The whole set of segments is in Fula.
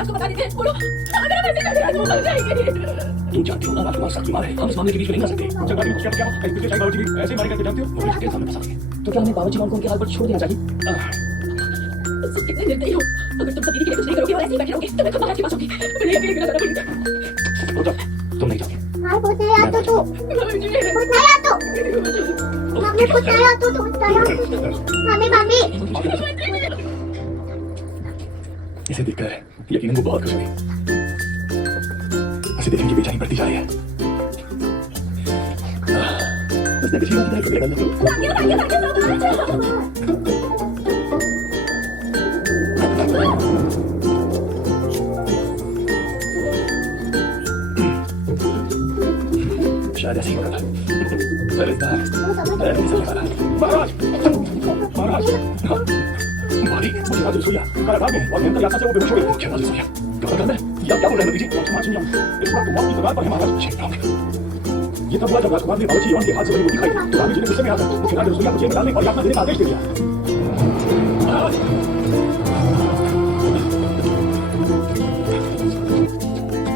यार उसको बता देते हैं, बोलो अगर हम ऐसे करते हैं तो मर जाएंगे। तुम जानती हो ना राजकुमार साथ की माँ है, हम इस मामले के बीच में नहीं आ सकते। जब गाड़ी में क्या कहीं पिछले साल बाबूजी भी ऐसे मारे करके जानते हो, वो मुझे सामने फंसा दिए। तो क्या हमें बाबूजी को उनके हाल पर छोड़ देना चाहिए? तुम कितने निर्दयी हो, अगर तुम सब दीदी के लिए कुछ नहीं करोगे और ऐसे ही बैठे रहोगे तो मैं कब बाहर के पास होगी? मुझे अकेले गिरा जाना पड़ेगा। रुक जाओ, तुम नहीं जाओगे। हाँ कुछ नहीं आता तो मम्मी कुछ नहीं आता तो मम्मी मम्मी इसे देखकर यकीनन वो बहुत खुश हुई। उसे देखने की बेचैनी बढ़ती जा रही है। उसने किसी को कितना करने शायद ऐसे ही होगा। महाराज भारी मुझे आज सोया कारागार में और मेहनत यात्रा से वो बेहोश हो गए। क्या बात है सोया? क्या करना है? क्या बोल रहे हैं दीदी? राजकुमार सुन जाओ, इस बात को मौत की कगार पर है महाराज। ये तब हुआ जब राजकुमार ने बावर्ची यार्न के हाथ से बनी वो दिखाई तो रानी जी ने गुस्से में आकर उसके राज रसोइया को जेल में डालने और यातना देने का आदेश दे दिया।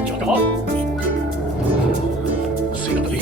क्या कहा? सेनापति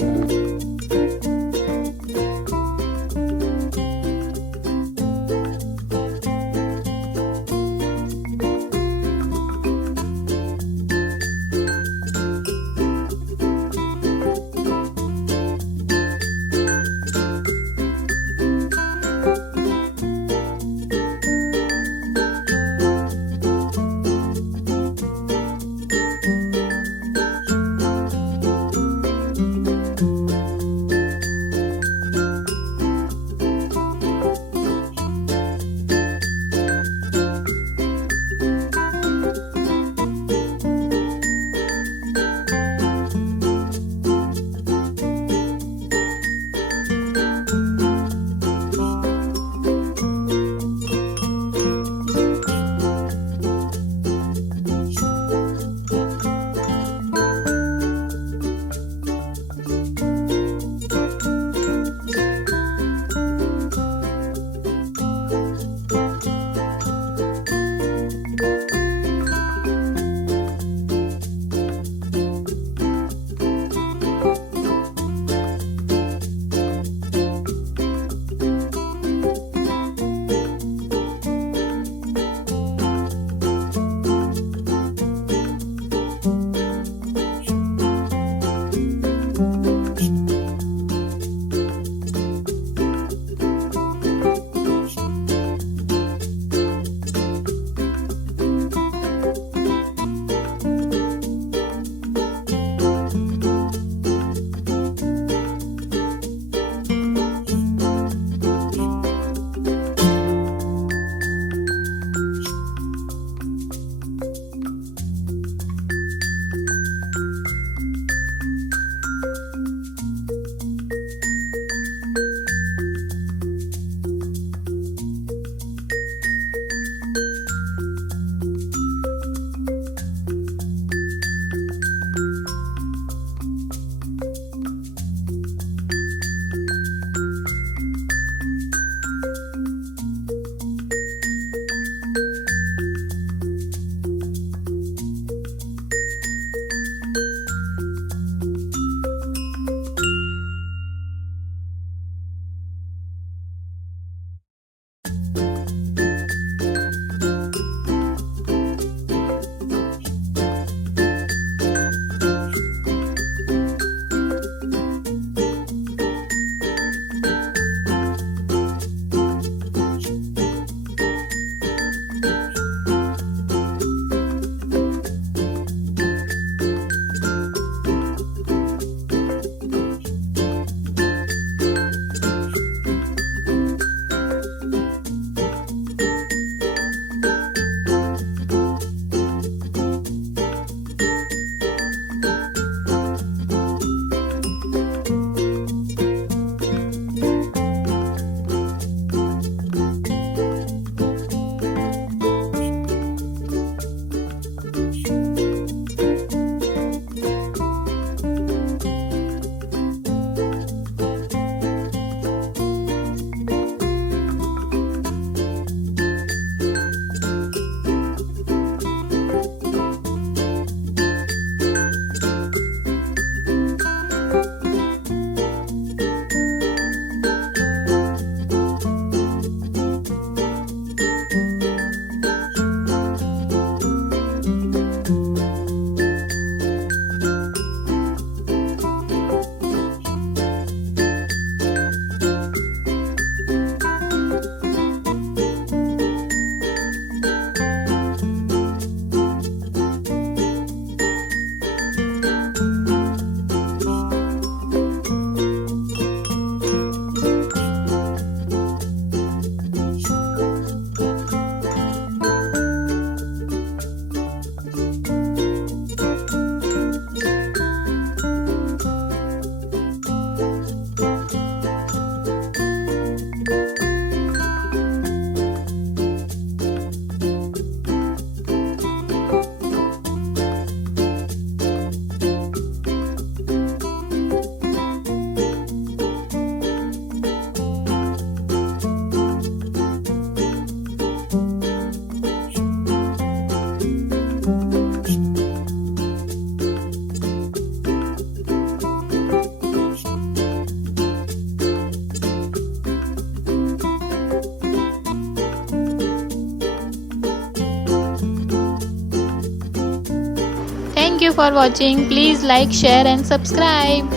Thank you for watching. Please like, share and subscribe.